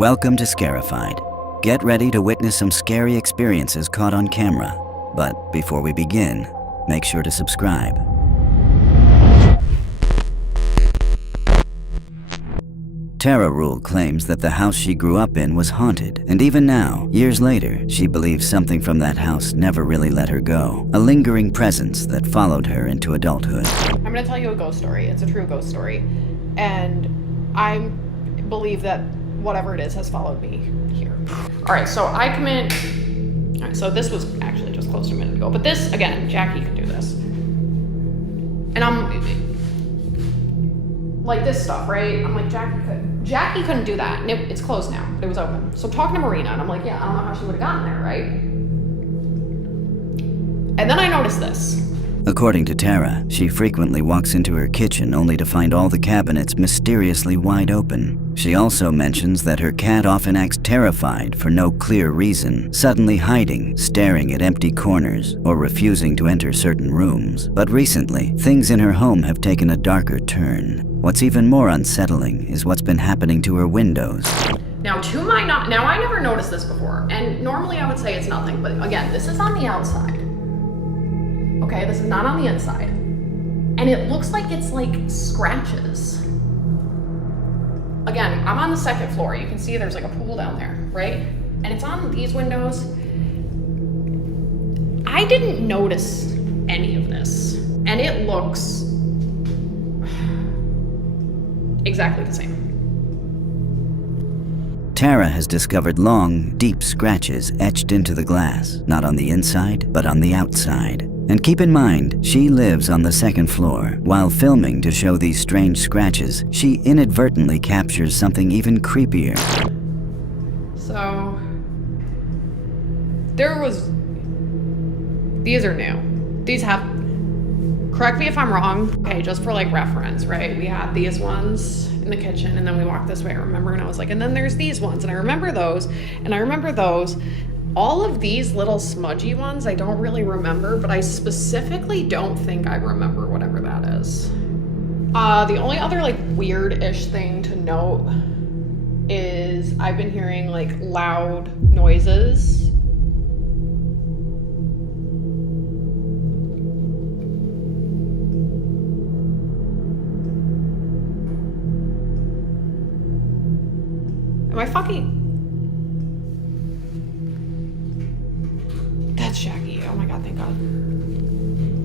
Welcome to Scarified. Get ready to witness some scary experiences caught on camera. But before we begin, make sure to subscribe. Tara Rule claims that the house she grew up in was haunted, and even now, years later, she believes something from that house never really let her go. A lingering presence that followed her into adulthood. I'm gonna tell you a ghost story. It's a true ghost story. And I believe that whatever it is has followed me here. All right, so I come in. All right, so this was actually just close to a minute ago. But this, again, Jackie could do this. And I'm like this stuff, right? I'm like, Jackie couldn't do that. And it's closed now, but it was open. So I'm talking to Marina, and I'm like, yeah, I don't know how she would have gotten there, right? And then I noticed this. According to Tara, she frequently walks into her kitchen only to find all the cabinets mysteriously wide open. She also mentions that her cat often acts terrified for no clear reason, suddenly hiding, staring at empty corners, or refusing to enter certain rooms. But recently, things in her home have taken a darker turn. What's even more unsettling is what's been happening to her windows. Now, I never noticed this before, and normally I would say it's nothing, but again, this is on the outside. Okay, this is not on the inside. And it looks like it's like scratches. Again, I'm on the second floor. You can see there's like a pool down there, right? And it's on these windows. I didn't notice any of this. And it looks exactly the same. Tara has discovered long, deep scratches etched into the glass, not on the inside, but on the outside. And keep in mind, she lives on the second floor. While filming to show these strange scratches, she inadvertently captures something even creepier. So, these are new. These have, correct me if I'm wrong, okay, just for like reference, right? We had these ones in the kitchen, and then we walked this way, I remember, and I was like, and then there's these ones, and I remember those, and I remember those. All of these little smudgy ones, I don't really remember, but I specifically don't think I remember whatever that is. The only other like weird-ish thing to note is I've been hearing like loud noises. Am I fucking... That's Jackie. Oh my god, thank god.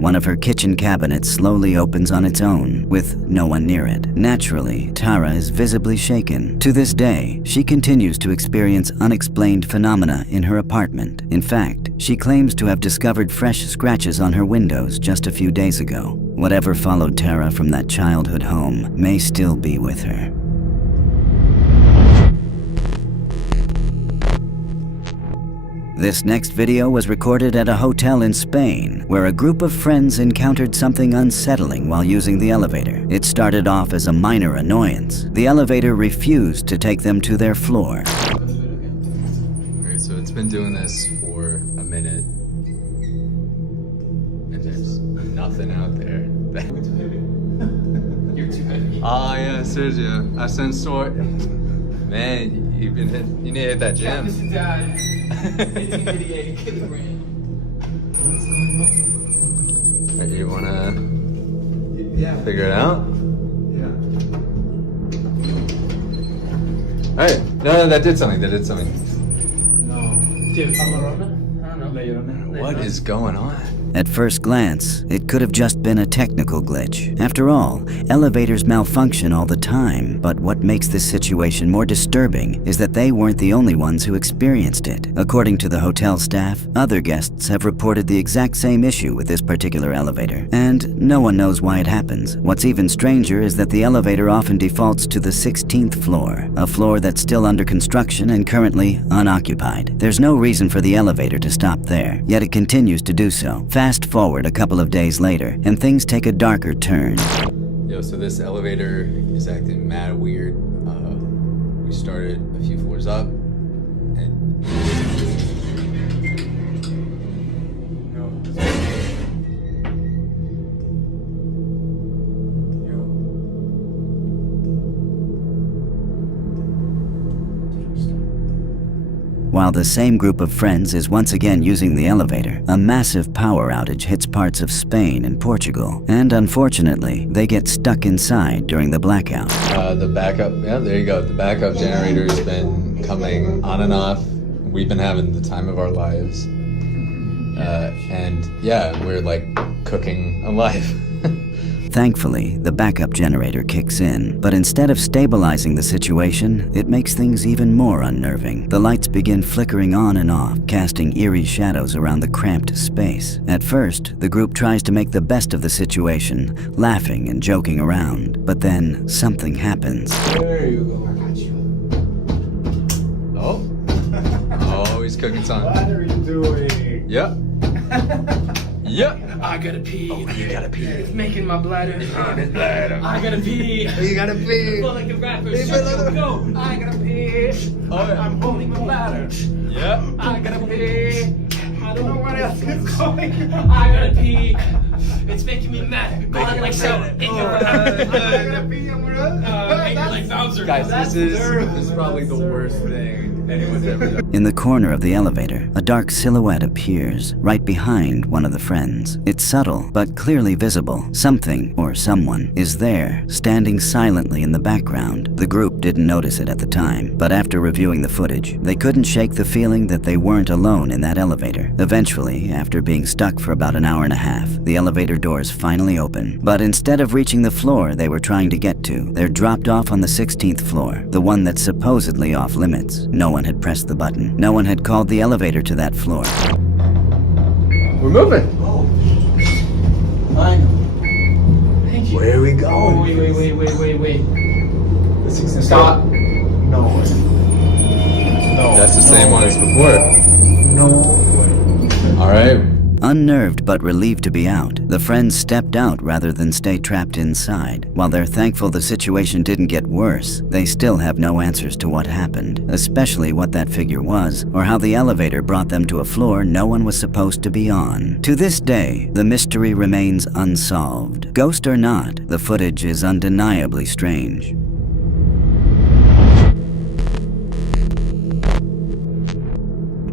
One of her kitchen cabinets slowly opens on its own, with no one near it. Naturally, Tara is visibly shaken. To this day, she continues to experience unexplained phenomena in her apartment. In fact, she claims to have discovered fresh scratches on her windows just a few days ago. Whatever followed Tara from that childhood home may still be with her. This next video was recorded at a hotel in Spain, where a group of friends encountered something unsettling while using the elevator. It started off as a minor annoyance. The elevator refused to take them to their floor. Okay, so it's been doing this for a minute, and there's nothing out there. You're too heavy. Ah, yeah, Sergio, ascensor. Man, you need to hit that gym. This is 1888 kilogram. What's going on? You wanna Yeah. figure it out? Yeah. Alright, no, that did something, No. Dude, I'm I don't know. What is going on? At first glance, it could have just been a technical glitch. After all, elevators malfunction all the time, but what makes this situation more disturbing is that they weren't the only ones who experienced it. According to the hotel staff, other guests have reported the exact same issue with this particular elevator, and no one knows why it happens. What's even stranger is that the elevator often defaults to the 16th floor, a floor that's still under construction and currently unoccupied. There's no reason for the elevator to stop there, yet it continues to do so. Fast forward a couple of days later, and things take a darker turn. Yo, so this elevator is acting mad weird. We started a few floors up, and While the same group of friends is once again using the elevator, a massive power outage hits parts of Spain and Portugal, and unfortunately, they get stuck inside during the blackout. The backup, yeah, there you go. The backup generator's been coming on and off. We've been having the time of our lives. And yeah, we're like cooking alive. Thankfully, the backup generator kicks in, but instead of stabilizing the situation, it makes things even more unnerving. The lights begin flickering on and off, casting eerie shadows around the cramped space. At first, the group tries to make the best of the situation, laughing and joking around, but then something happens. There you go. I got you. Oh. Oh, he's cooking What something. are you doing? Yep. Yep. I gotta pee. Oh, you gotta pee. It's making my bladder. I gotta pee. You gotta pee. Feel like a rapper. Go. I gotta pee. Oh, yeah. I'm holding my bladder. Yep. I gotta pee. I don't know what else is going on. I gotta pee. It's making me mad. Go on like so. I gotta pee. I'm like Bowser. Guys, this is probably the worst thing anyone's ever done. In the corner of the elevator, a dark silhouette appears, right behind one of the friends. It's subtle, but clearly visible. Something, or someone, is there, standing silently in the background. The group didn't notice it at the time, but after reviewing the footage, they couldn't shake the feeling that they weren't alone in that elevator. Eventually, after being stuck for about an hour and a half, the elevator doors finally open. But instead of reaching the floor they were trying to get to, they're dropped off on the 16th floor, the one that's supposedly off limits. No one had pressed the button. No one had called the elevator to that floor. We're moving. Oh. Fine. Thank you. Where are we Oh, going? wait. Stop. No. No. That's the same one as before. No way. All right. Unnerved but relieved to be out, the friends stepped out rather than stay trapped inside. While they're thankful the situation didn't get worse, they still have no answers to what happened, especially what that figure was, or how the elevator brought them to a floor no one was supposed to be on. To this day, the mystery remains unsolved. Ghost or not, the footage is undeniably strange.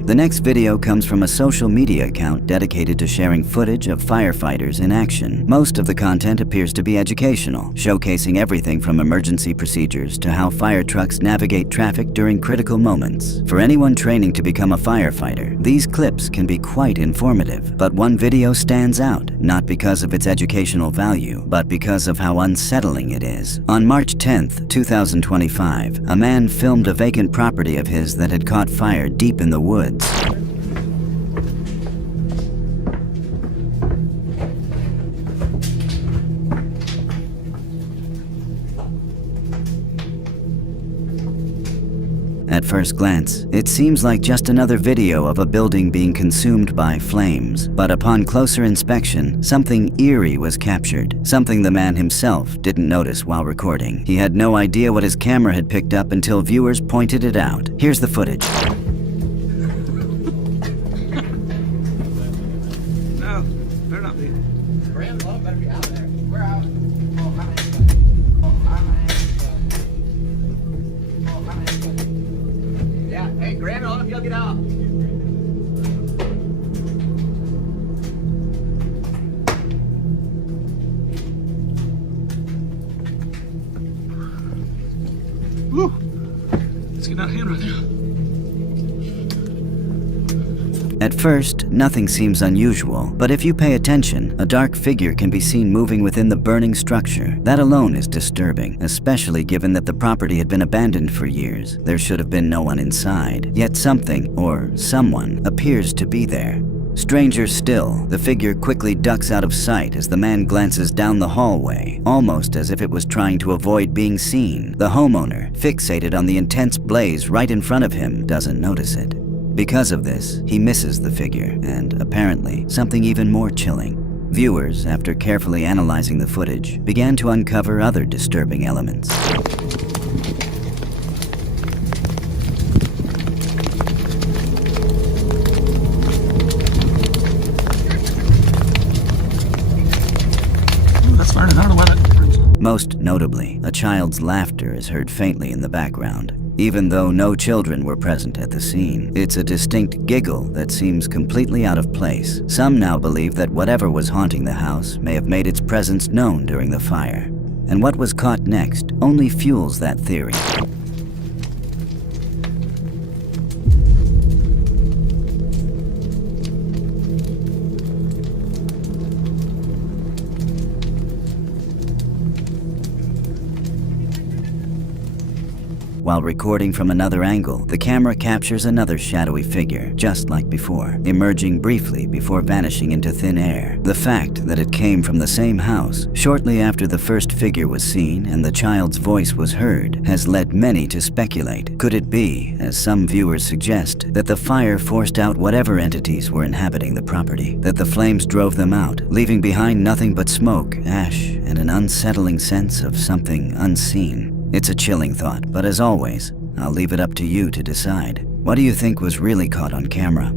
The next video comes from a social media account dedicated to sharing footage of firefighters in action. Most of the content appears to be educational, showcasing everything from emergency procedures to how fire trucks navigate traffic during critical moments. For anyone training to become a firefighter, these clips can be quite informative. But one video stands out, not because of its educational value, but because of how unsettling it is. On March 10th, 2025, a man filmed a vacant property of his that had caught fire deep in the woods. At first glance, it seems like just another video of a building being consumed by flames. But upon closer inspection, something eerie was captured, something the man himself didn't notice while recording. He had no idea what his camera had picked up until viewers pointed it out. Here's the footage. No, better not be. Grand Love better be out there. We're out. Oh, hi. Oh, hi. Oh, hi. Yeah, hey, Grand Love, you'll get out. Woo! Let's get out of hand right now. At first, nothing seems unusual, but if you pay attention, a dark figure can be seen moving within the burning structure. That alone is disturbing, especially given that the property had been abandoned for years. There should have been no one inside, yet something, or someone, appears to be there. Stranger still, the figure quickly ducks out of sight as the man glances down the hallway, almost as if it was trying to avoid being seen. The homeowner, fixated on the intense blaze right in front of him, doesn't notice it. Because of this, he misses the figure, and apparently, something even more chilling. Viewers, after carefully analyzing the footage, began to uncover other disturbing elements. That's fine. I don't know why that. Most notably, a child's laughter is heard faintly in the background. Even though no children were present at the scene, it's a distinct giggle that seems completely out of place. Some now believe that whatever was haunting the house may have made its presence known during the fire. And what was caught next only fuels that theory. While recording from another angle, the camera captures another shadowy figure, just like before, emerging briefly before vanishing into thin air. The fact that it came from the same house, shortly after the first figure was seen and the child's voice was heard, has led many to speculate. Could it be, as some viewers suggest, that the fire forced out whatever entities were inhabiting the property, that the flames drove them out, leaving behind nothing but smoke, ash, and an unsettling sense of something unseen? It's a chilling thought, but as always, I'll leave it up to you to decide. What do you think was really caught on camera?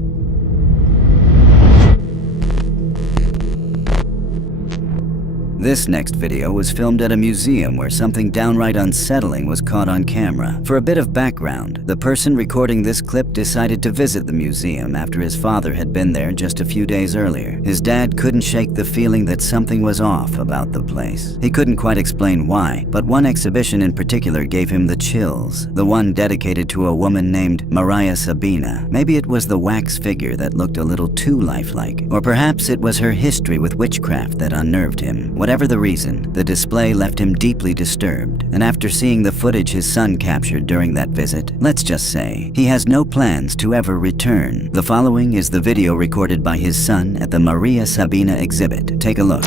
This next video was filmed at a museum where something downright unsettling was caught on camera. For a bit of background, the person recording this clip decided to visit the museum after his father had been there just a few days earlier. His dad couldn't shake the feeling that something was off about the place. He couldn't quite explain why, but one exhibition in particular gave him the chills. The one dedicated to a woman named Maria Sabina. Maybe it was the wax figure that looked a little too lifelike, or perhaps it was her history with witchcraft that unnerved him. Whatever the reason, the display left him deeply disturbed, and after seeing the footage his son captured during that visit, let's just say, he has no plans to ever return. The following is the video recorded by his son at the Maria Sabina exhibit. Take a look.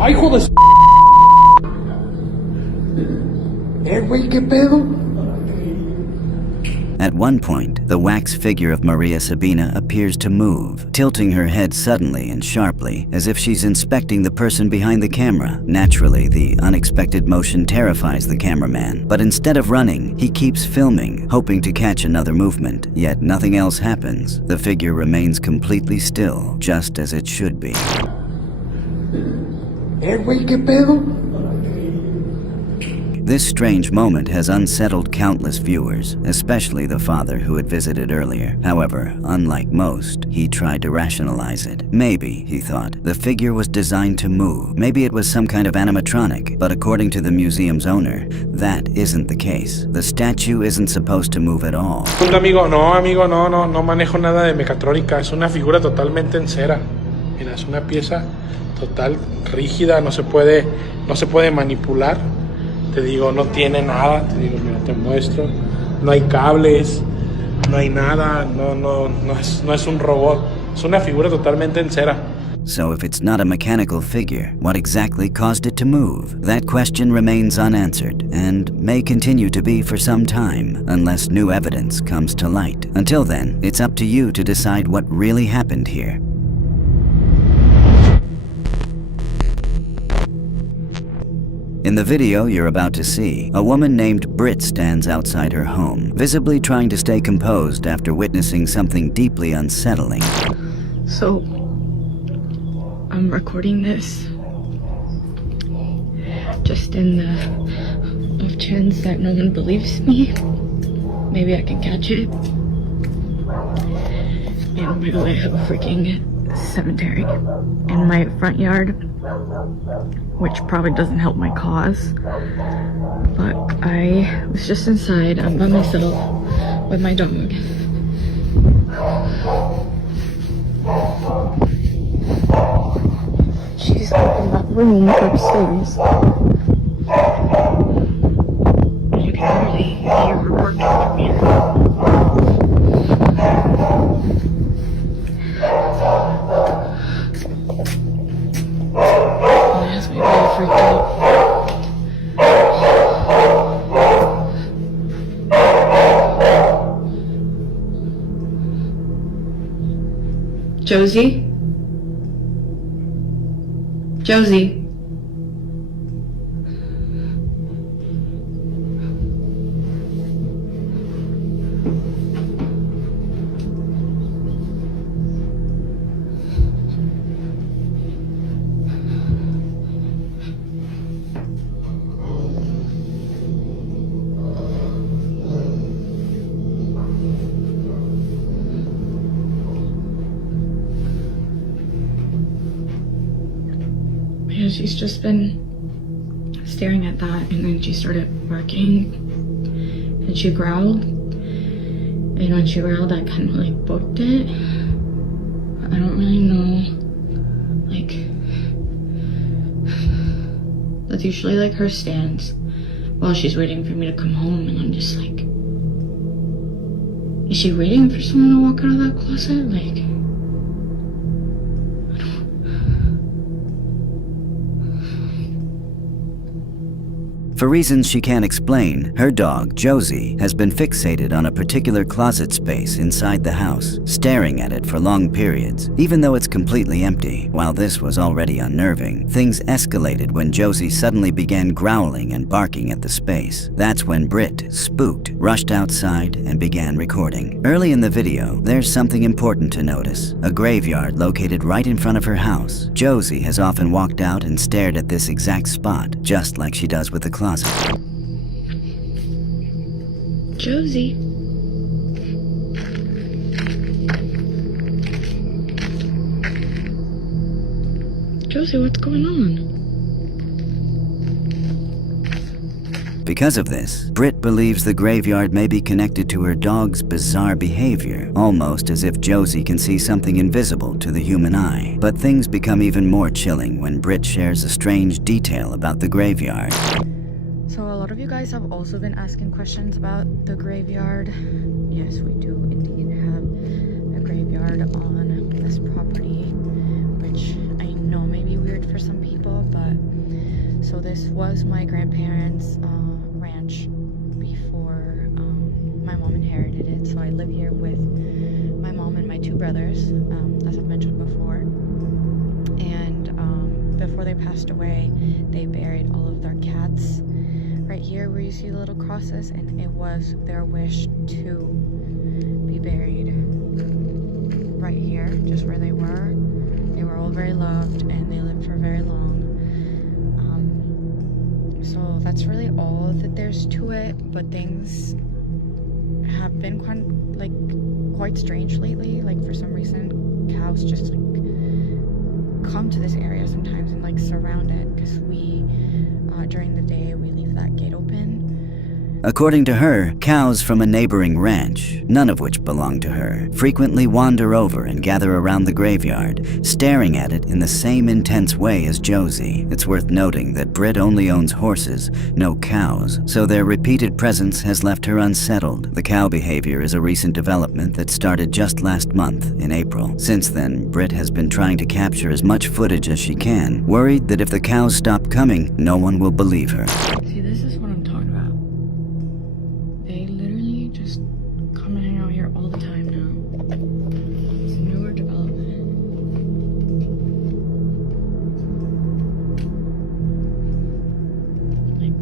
¡Ay, hijo de s***! Güey, ¿qué pedo? At one point, the wax figure of Maria Sabina appears to move, tilting her head suddenly and sharply, as if she's inspecting the person behind the camera. Naturally, the unexpected motion terrifies the cameraman, but instead of running, he keeps filming, hoping to catch another movement. Yet nothing else happens. The figure remains completely still, just as it should be. Güey, ¿qué pedo? This strange moment has unsettled countless viewers, especially the father who had visited earlier. However, unlike most, he tried to rationalize it. Maybe, he thought, the figure was designed to move. Maybe it was some kind of animatronic, but according to the museum's owner, that isn't the case. The statue isn't supposed to move at all. Amigo, no manejo nada de mecatrónica. Es una figura totalmente en cera. Mira, es una pieza total, rígida, no se puede manipular. Te digo, no tiene nada. Te digo, mira, te muestro. No hay cables, no hay nada. No es un robot. Es una figura totalmente en cera. So if it's not a mechanical figure, what exactly caused it to move? That question remains unanswered and may continue to be for some time unless new evidence comes to light. Until then, it's up to you to decide what really happened here. In the video you're about to see, a woman named Britt stands outside her home, visibly trying to stay composed after witnessing something deeply unsettling. So, I'm recording this just in the off chance that no one believes me. Maybe I can catch it. And by the way, I have a freaking cemetery in my front yard, which probably doesn't help my cause. But I was just inside, I'm by myself with my dog. She's up in that room upstairs. You can really hear her working from here. That has me really freaked out. Josie? Josie? Yeah, she's just been staring at that, and then she started barking, and she growled, and when she growled, I kind of like booked it. I don't really know, like, that's usually like her stance while she's waiting for me to come home, and I'm just like, is she waiting for someone to walk out of that closet? Like, For reasons she can't explain, her dog, Josie, has been fixated on a particular closet space inside the house, staring at it for long periods, even though it's completely empty. While this was already unnerving, things escalated when Josie suddenly began growling and barking at the space. That's when Britt, spooked, rushed outside and began recording. Early in the video, there's something important to notice. A graveyard located right in front of her house. Josie has often walked out and stared at this exact spot, just like she does with the closet. Josie. Josie, what's going on? Because of this, Britt believes the graveyard may be connected to her dog's bizarre behavior, almost as if Josie can see something invisible to the human eye. But things become even more chilling when Britt shares a strange detail about the graveyard. So a lot of you guys have also been asking questions about the graveyard. Yes, we do indeed have a graveyard on this property, which I know may be weird for some people, but so this was my grandparents' ranch before my mom inherited it. So I live here with my mom and my two brothers, as I've mentioned before. And before they passed away, they buried all of their cats right here where you see the little crosses, and it was their wish to be buried right here, just where they were. They were all very loved and they lived for very long. So that's really all that there's to it, but things have been quite strange lately. Like, for some reason, cows just like come to this area sometimes and like surround it, because we during the day we leave that gate open. According to her, cows from a neighboring ranch, none of which belong to her, frequently wander over and gather around the graveyard, staring at it in the same intense way as Josie. It's worth noting that Britt only owns horses, no cows, so their repeated presence has left her unsettled. The cow behavior is a recent development that started just last month, in April. Since then, Britt has been trying to capture as much footage as she can, worried that if the cows stop coming, no one will believe her. See, this is what I'm talking about. They literally just come and hang out here all the time now. It's a newer development. Like,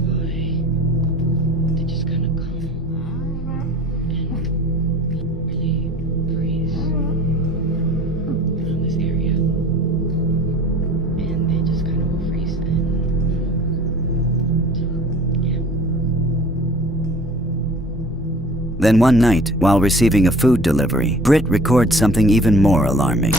why? They just kind of come and really graze around this area. And they just kind of will freeze then. Yeah. Then one night, while receiving a food delivery, Britt records something even more alarming.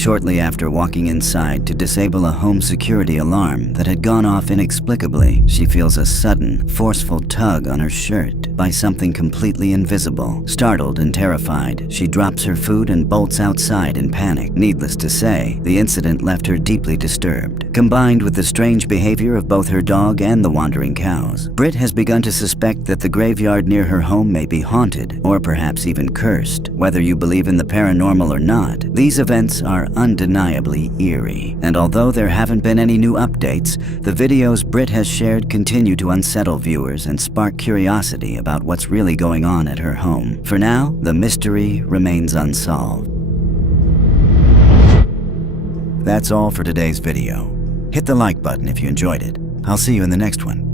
Shortly after walking inside to disable a home security alarm that had gone off inexplicably, she feels a sudden, forceful tug on her shirt by something completely invisible. Startled and terrified, she drops her food and bolts outside in panic. Needless to say, the incident left her deeply disturbed. Combined with the strange behavior of both her dog and the wandering cows, Britt has begun to suspect that the graveyard near her home may be haunted, or perhaps even cursed. Whether you believe in the paranormal or not, these events are undeniably eerie. And although there haven't been any new updates, the videos Britt has shared continue to unsettle viewers and spark curiosity about what's really going on at her home. For now, the mystery remains unsolved. That's all for today's video. Hit the like button if you enjoyed it. I'll see you in the next one.